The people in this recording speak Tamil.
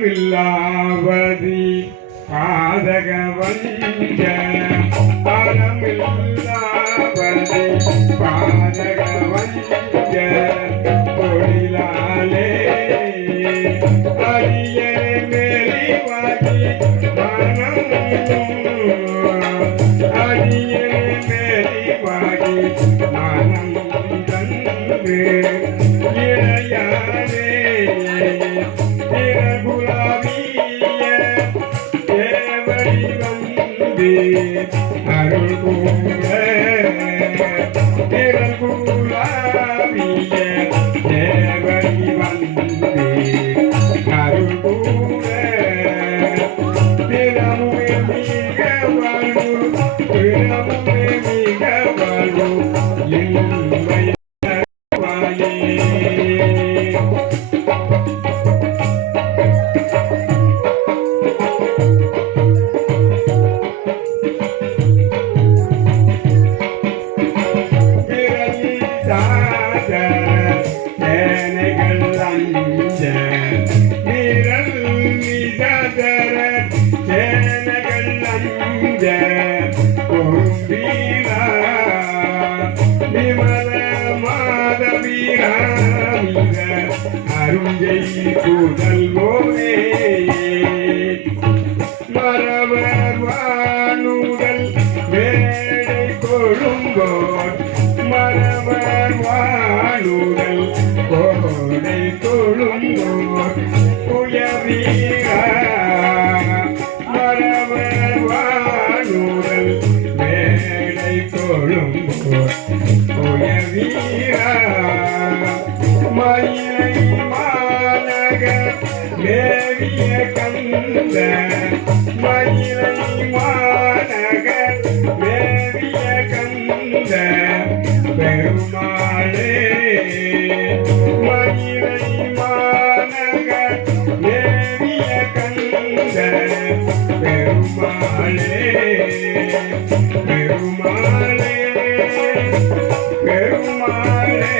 அறமில்லாவதி பாதக வஞ்ச அறமில்லாவதி பாதக வஞ்ச தொழிலாலே அரிய மேலிவாகி மனம் அருள் கூற அருஞ்சை கூதல்வோமே மரவர் வானுதல் வேடை கொழும்போர். மரவர் வானுதல் கோடை கொழும்போர். புயவீரா மரவர் வானுதல் வேடை கொழும்போர். மேவிய கந்த மயிலை மாநக மேவிய கந்த பெருமாளே மயிலை மாநக மேவிய கந்த பெருமாளே பெருமாளே பெருமாளே.